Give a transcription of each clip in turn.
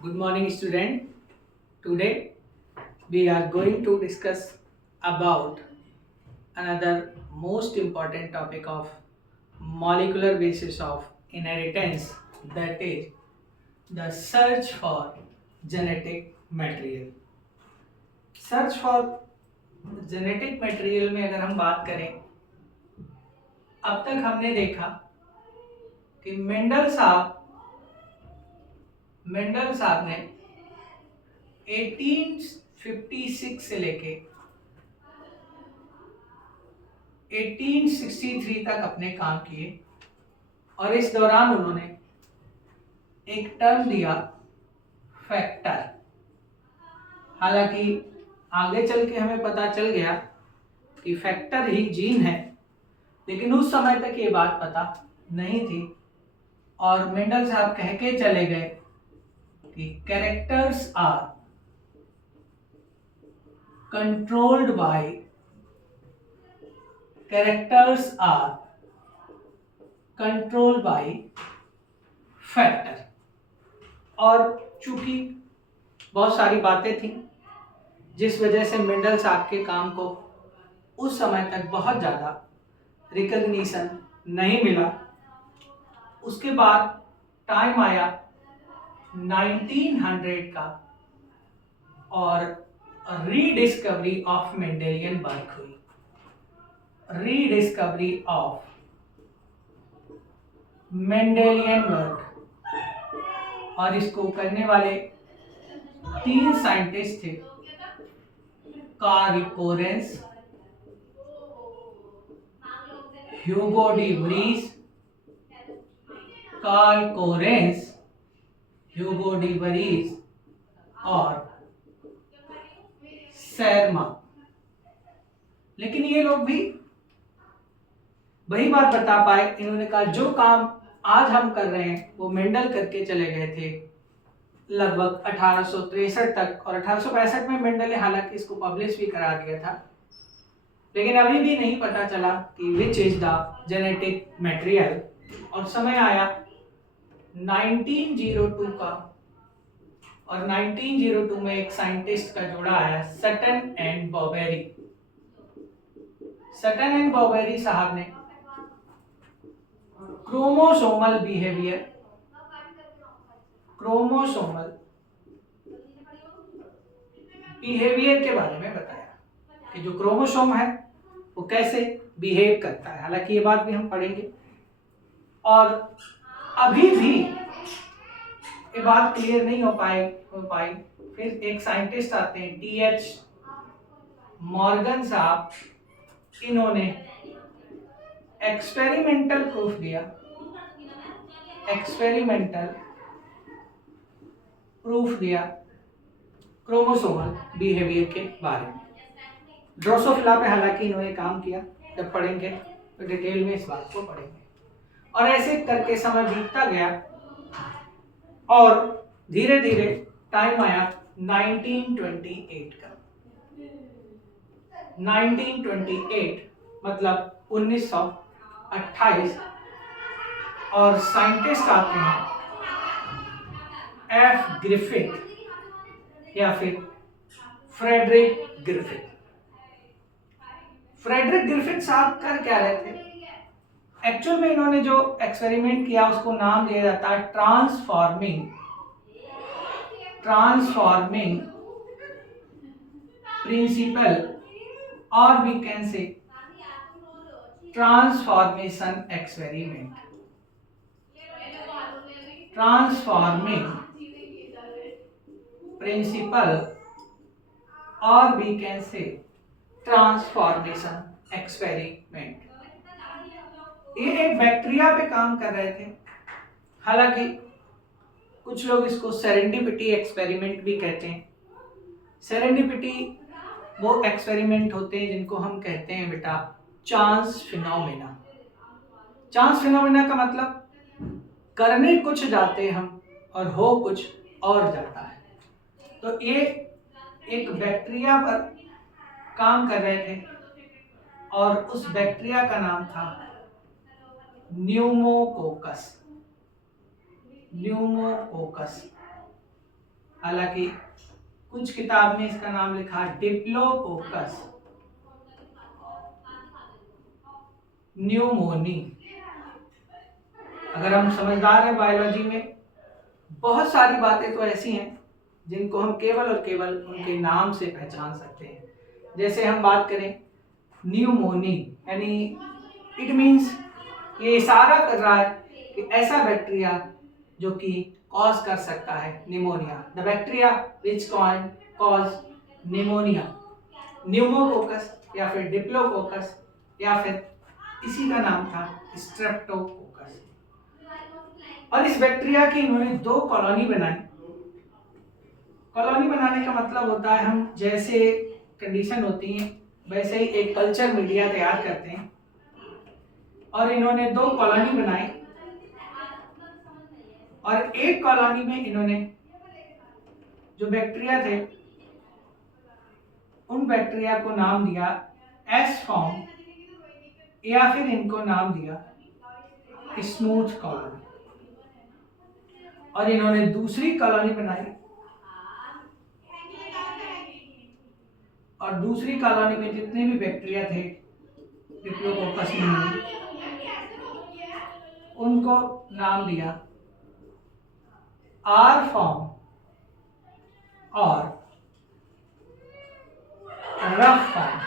Good morning, student. Today we are going to discuss about another most important topic of molecular basis of inheritance, that is the search for genetic material. Search for genetic material में अगर हम बात करें, अब तक हमने देखा कि मेंडल साहब ने 1856 से लेके 1863 तक अपने काम किए और इस दौरान उन्होंने एक टर्म दिया, फैक्टर। हालांकि आगे चल के हमें पता चल गया कि फैक्टर ही जीन है, लेकिन उस समय तक ये बात पता नहीं थी और मेंडल साहब कह के चले गए कि characters are controlled by factor. और चूंकि बहुत सारी बातें थी जिस वजह से मेंडल साहब के काम को उस समय तक बहुत ज़्यादा रिकग्निशन नहीं मिला। उसके बाद टाइम आया 1900 का और रीडिस्कवरी ऑफ मेंडेलियन वर्क हुई। रीडिस्कवरी ऑफ मेंडेलियन वर्क, और इसको करने वाले 3 साइंटिस्ट थे, Carl Correns, Hugo de Vries, Carl Correns, Hugo de Vries और सैरमा। लेकिन ये लोग भी वही बात बता पाए, इन्होंने कहा जो काम आज हम कर रहे हैं वो मेंडल करके चले गए थे लगभग 1863 तक, और 1865 में मेंडल ने हालांकि इसको पब्लिश भी करा दिया था, लेकिन अभी भी नहीं पता चला कि which is the genetic material. और समय आया 1902 का, और 1902 में एक साइंटिस्ट का जोड़ा आया, सटन एंड बॉबेरी। सटन एंड बॉबेरी साहब ने क्रोमोसोमल बिहेवियर के बारे में बताया कि जो क्रोमोसोम है वो कैसे बिहेव करता है। हालांकि ये बात भी हम पढ़ेंगे, और अभी भी ये बात क्लियर नहीं हो पाई। फिर एक साइंटिस्ट आते हैं, टीएच मॉर्गन साहब। इन्होंने एक्सपेरिमेंटल प्रूफ दिया क्रोमोसोमल बिहेवियर के बारे में। ड्रोसोफिला पे हालांकि इन्होंने काम किया, जब पढ़ेंगे तो डिटेल में इस बात को पढ़ेंगे। और ऐसे करके समय बीतता गया और धीरे धीरे टाइम आया 1928 का। 1928 मतलब 1928, और साइंटिस्ट आते हैं एफ ग्रिफिथ या फिर फ्रेडरिक ग्रिफिथ साहब कर क्या रहे थे? एक्चुअल में इन्होंने जो एक्सपेरिमेंट किया उसको नाम दिया जाता है ट्रांसफॉर्मिंग प्रिंसिपल, और we can say transformation experiment. Transforming principle, और we can say transformation experiment. ये एक बैक्टीरिया पे काम कर रहे थे। हालांकि कुछ लोग इसको सेरेंडिपिटी एक्सपेरिमेंट भी कहते हैं। सेरेंडिपिटी वो एक्सपेरिमेंट होते हैं जिनको हम कहते हैं बेटा चांस फिनोमेना। चांस फिनोमेना का मतलब करने कुछ जाते हम और हो कुछ और जाता है। तो ये एक बैक्टीरिया पर काम कर रहे थे और उस बैक्टीरिया का नाम था न्यूमोकोकस। हालांकि कुछ किताब में इसका नाम लिखा है डिप्लोकोकस न्यूमोनी। अगर हम समझदार हैं बायोलॉजी में, बहुत सारी बातें तो ऐसी हैं जिनको हम केवल और केवल उनके नाम से पहचान सकते हैं। जैसे हम बात करें न्यूमोनी, यानी इट मीन्स, ये इशारा कर रहा है कि ऐसा बैक्टीरिया जो कि कॉज कर सकता है pneumonia. The bacteria which can cause pneumonia, pneumococcus या फिर डिप्लोकोकस या फिर इसी का नाम था स्ट्रेप्टोकोकस। और इस बैक्टीरिया की इन्होंने 2 कॉलोनी बनाई। कॉलोनी बनाने का मतलब होता है हम जैसे कंडीशन होती है वैसे ही एक कल्चर मीडिया तैयार करते हैं, और इन्होंने 2 कॉलोनी बनाई। और एक कॉलोनी में इन्होंने जो बैक्टीरिया थे उन बैक्टीरिया को नाम दिया एस फॉर्म, या फिर इनको नाम दिया स्मूथ कॉलोनी। और इन्होंने दूसरी कॉलोनी बनाई, और दूसरी कॉलोनी में जितने भी बैक्टीरिया थे डिप्लोकोकस न्यूमोनी, उनको नाम दिया आर फॉर्म और रफ फॉर्म।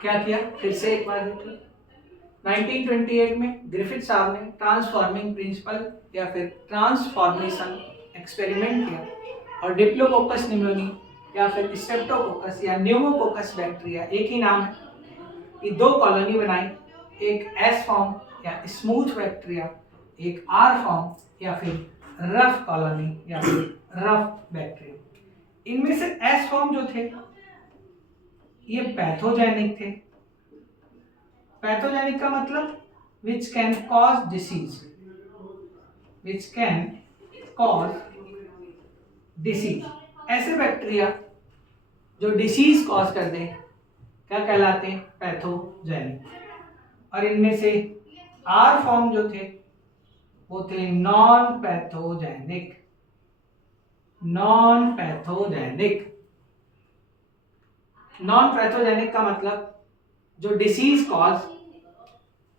क्या किया, फिर से एक बार देखिए। 1928 में ग्रिफिथ साहब ने ट्रांसफॉर्मिंग प्रिंसिपल या फिर ट्रांसफॉर्मेशन एक्सपेरिमेंट किया, और डिप्लोकोकस न्यूमोनी या फिर स्ट्रेप्टोकोकस या न्यूमोकोकस बैक्टीरिया, एक ही नाम है, ये 2 कॉलोनी बनाई, एक एस फॉर्म या स्मूथ बैक्टीरिया, एक आर फॉर्म या फिर रफ कॉलोनी या फिर रफ बैक्टीरिया। इनमें से एस फॉर्म जो थे ये पैथोजेनिक थे। पैथोजेनिक का मतलब which can cause disease, which can cause disease. ऐसे बैक्टीरिया जो डिसीज कॉज कर दें क्या कहलाते हैं, पैथोजेनिक। और इनमें से आर फॉर्म जो थे वो थे non pathogenic. Non pathogenic, non pathogenic का मतलब जो डिसीज कॉज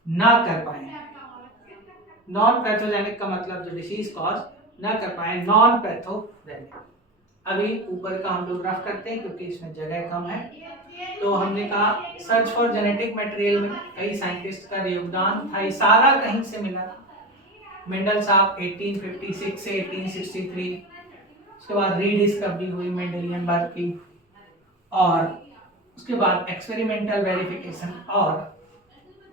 ना कर पाए। नॉन पैथोजेनिक का मतलब जो डिसीज कॉज ना कर पाए, नॉन पैथोजेनिक। अभी ऊपर का हम लोग रफ करते हैं क्योंकि इसमें जगह कम है। तो हमने कहा सर्च फॉर जेनेटिक मटेरियल में कई साइंटिस्ट का योगदान था, ये सारा कहीं से मिला। मेंडल साहब 1856 से 1863, उसके बाद रीडिस्कवरी हुई मेंडेलियन बर्ग की, और उसके बाद एक्सपेरिमेंटल वेरिफिकेशन, और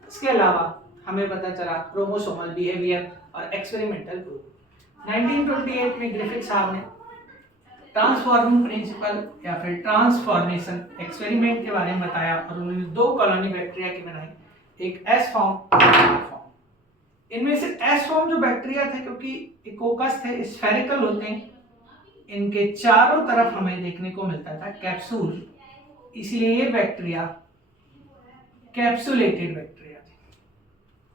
इसके अलावा हमें पता चला क्रोमोसोमल बिहेवियर और एक्सपेरिमेंटल प्रूफ। 1928 में ग्रिफिथ साहब ने ट्रांसफॉर्मिंग प्रिंसिपल या फिर ट्रांसफॉर्मेशन एक्सपेरिमेंट के बारे में बताया, और उन्होंने 2 कॉलोनी बैक्टीरिया की बनाई, एक एस फॉर्म और आर फॉर्म। इनमें से एस फॉर्म जो बैक्टीरिया थे, क्योंकि इकोकस थे, स्फेरिकल होते हैं, इनके चारों तरफ हमें देखने को मिलता था कैप्सूल, इसलिए ये बैक्टीरिया कैप्सुलेटेड बैक्टीरिया थे।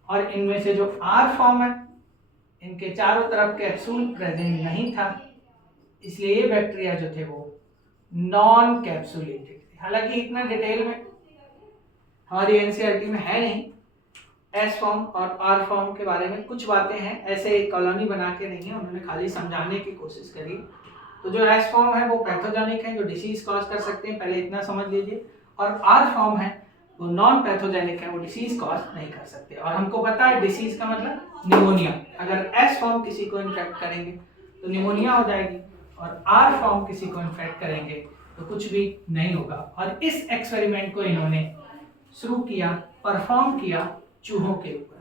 और इनमें से जो आर फॉर्म है, इनके चारों तरफ कैप्सूल प्रेजेंट नहीं था, इसलिए ये बैक्टीरिया जो थे वो नॉन कैप्सुलेटेड थे। हालांकि इतना डिटेल में हमारी एनसीईआरटी में है नहीं, एस फॉर्म और आर फॉर्म के बारे में कुछ बातें हैं, ऐसे एक कॉलोनी बना के नहीं है, उन्होंने खाली समझाने की कोशिश करी। तो जो एस फॉर्म है वो पैथोजेनिक है, जो डिसीज कॉज कर सकते हैं, पहले इतना समझ लीजिए। और आर फॉर्म है वो नॉन पैथोजेनिक है, वो डिसीज कॉज नहीं कर सकते। और हमको पता है डिसीज का मतलब निमोनिया, अगर एस फॉर्म किसी को इन्फेक्ट करेंगे तो निमोनिया हो जाएगी, और आर फॉर्म किसी को इन्फेक्ट करेंगे तो कुछ भी नहीं होगा। और इस एक्सपेरिमेंट को इन्होंने शुरू किया, परफॉर्म किया चूहों के ऊपर।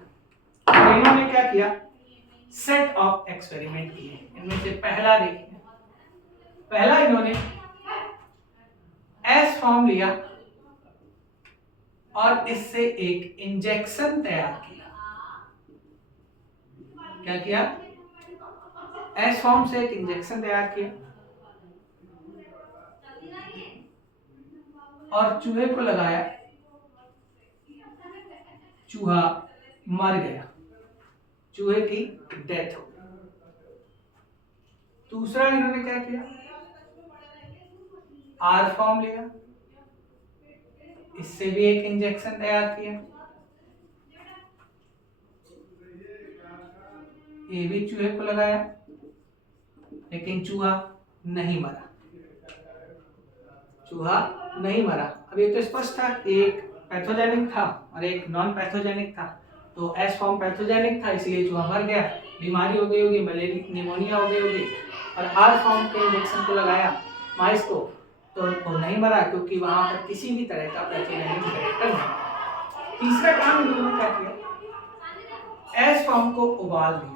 और इन्होंने क्या किया, सेट ऑफ एक्सपेरिमेंट किए। इनमें से पहला देखिए, पहला इन्होंने एस फॉर्म लिया और इससे एक इंजेक्शन तैयार किया। क्या किया, एस फॉर्म से एक इंजेक्शन तैयार किया और चूहे को लगाया, चूहा मर गया, चूहे की डेथ हो गई। दूसरा इन्होंने क्या किया, आर फॉर्म लिया, इससे भी एक इंजेक्शन तैयार किया, ये भी चूहे को लगाया, लेकिन चूहा नहीं मरा, चूहा नहीं मरा। अब ये तो स्पष्ट था, एक पैथोजेनिक था और एक नॉन पैथोजेनिक था। तो एस फॉर्म पैथोजेनिक था, इसलिए चूहा मर गया, बीमारी हो गई होगी, मलेरिया निमोनिया हो गई होगी। और आर फॉर्म के इंजेक्शन को लगाया माइस को, तो वो नहीं मरा, क्योंकि वहां पर किसी भी तरह का पैथोजेनिक कैरेक्टर नहीं। तीसरा काम इन्होंने क्या किया, एस फॉर्म को उबाल दिया,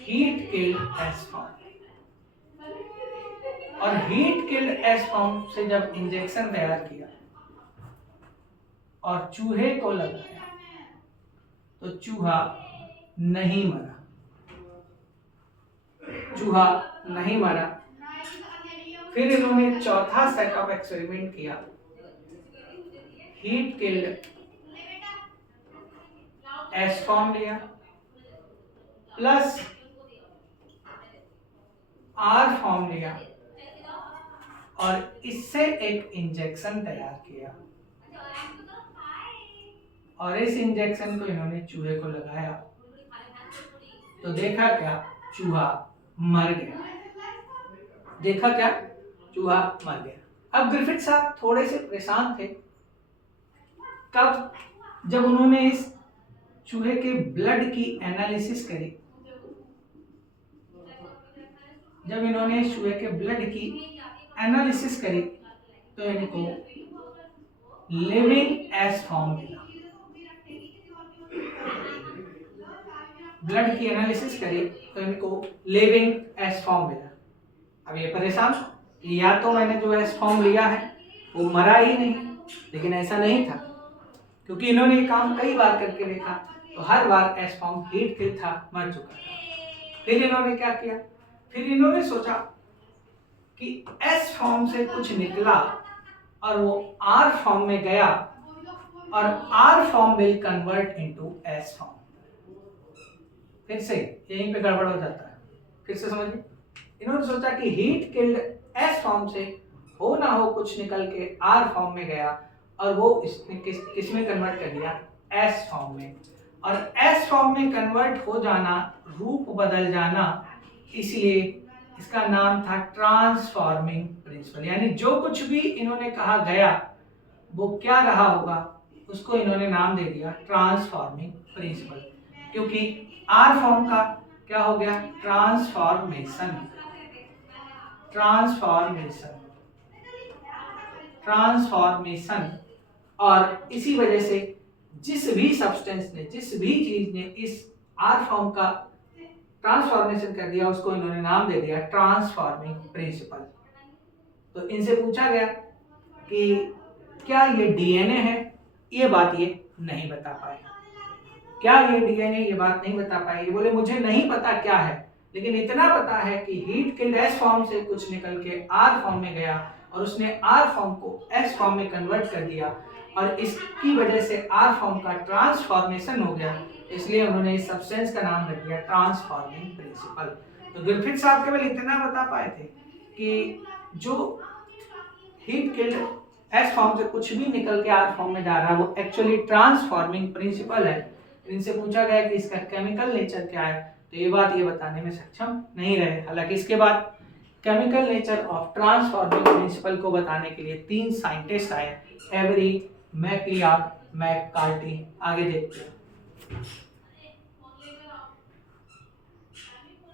हीट किल्ड एस फॉर्म। और हीट किल्ड एस फॉर्म से जब इंजेक्शन तैयार किया और चूहे को लगाया, तो चूहा नहीं मरा, चूहा नहीं मरा। फिर इन्होंने चौथा सेट ऑफ एक्सपेरिमेंट किया, हीट किल्ड एस फॉर्म लिया प्लस आर फॉर्म लिया और इससे एक इंजेक्शन तैयार किया, और इस इंजेक्शन को इन्होंने चूहे को लगाया, तो देखा क्या, चूहा मर गया। देखा क्या, चूहा मर गया। अब ग्रिफिथ साहब थोड़े से परेशान थे, कब, जब उन्होंने इस चूहे के ब्लड की एनालिसिस करी, जब इन्होंने इस चूहे के ब्लड की एनालिसिस करी, तो इनको लिविंग एस फॉर्म मिला। ब्लड की एनालिसिस करी तो इनको लिविंग एस फॉर्म मिला। अब ये परेशान, या तो मैंने जो एस फॉर्म लिया है वो मरा ही नहीं, लेकिन ऐसा नहीं था, क्योंकि इन्होंने ये काम कई बार करके देखा, तो हर बार एस फॉर्म हीट किल था, मर चुका था। फिर इन्होंने क्या किया, फिर इन्होंने सोचा कि एस फॉर्म से कुछ निकला और वो आर फॉर्म में गया, और R form will convert into S form. फिर से यहीं पे गड़बड़ हो जाता है, फिर से समझिए। इन्होंने सोचा कि हीट किल्ड एस फॉर्म से हो ना हो कुछ निकल के आर फॉर्म में गया, और वो इसने किस में कन्वर्ट कर दिया, एस फॉर्म में। और एस फॉर्म में कन्वर्ट हो जाना, रूप बदल जाना, इसलिए इसका नाम था ट्रांसफॉर्मिंग प्रिंसिपल। यानी जो कुछ भी इन्होंने कहा गया वो क्या रहा होगा, उसको इन्होंने नाम दे दिया ट्रांसफॉर्मिंग प्रिंसिपल, क्योंकि आर फॉर्म का क्या हो गया, ट्रांसफॉर्मेशन, ट्रांसफॉर्मेशन, ट्रांसफॉर्मेशन। और इसी वजह से जिस भी सब्सटेंस ने, जिस भी चीज ने इस आर फॉर्म का ट्रांसफॉर्मेशन कर दिया, उसको इन्होंने नाम दे दिया ट्रांसफॉर्मिंग प्रिंसिपल। तो इनसे पूछा गया कि क्या ये डीएनए है, ये बात ये नहीं बता पाए। क्या ये डीएनए, ये बात नहीं बता पाए। ये बोले मुझे नहीं पता क्या है, लेकिन इतना पता है कि हीट किल्ड एस फॉर्म से कुछ निकल के आर फॉर्म में गया, और उसने आर फॉर्म को एस फॉर्म में कन्वर्ट कर दिया, और इसकी वजह से आर फॉर्म का ट्रांसफॉर्मेशन हो गया, इसलिए उन्होंने इस सब्सटेंस का नाम रख दिया ट्रांसफॉर्मिंग प्रिंसिपल। तो ग्रिफिथ साहब केवल इतना बता पाए थे कि जो हीट किल्ड एस फॉर्म से कुछ भी निकल के आर फॉर्म में जा रहा है वो एक्चुअली ट्रांसफॉर्मिंग प्रिंसिपल है। इनसे पूछा गया कि इसका केमिकल नेचर क्या है, तो ये बात ये बताने में सक्षम नहीं रहे। हालांकि इसके बाद chemical nature of transforming principle को बताने के लिए 3 साइंटिस्ट आए, एवरी, मैकलिऑड, मैककार्टी। आगे देखते हैं।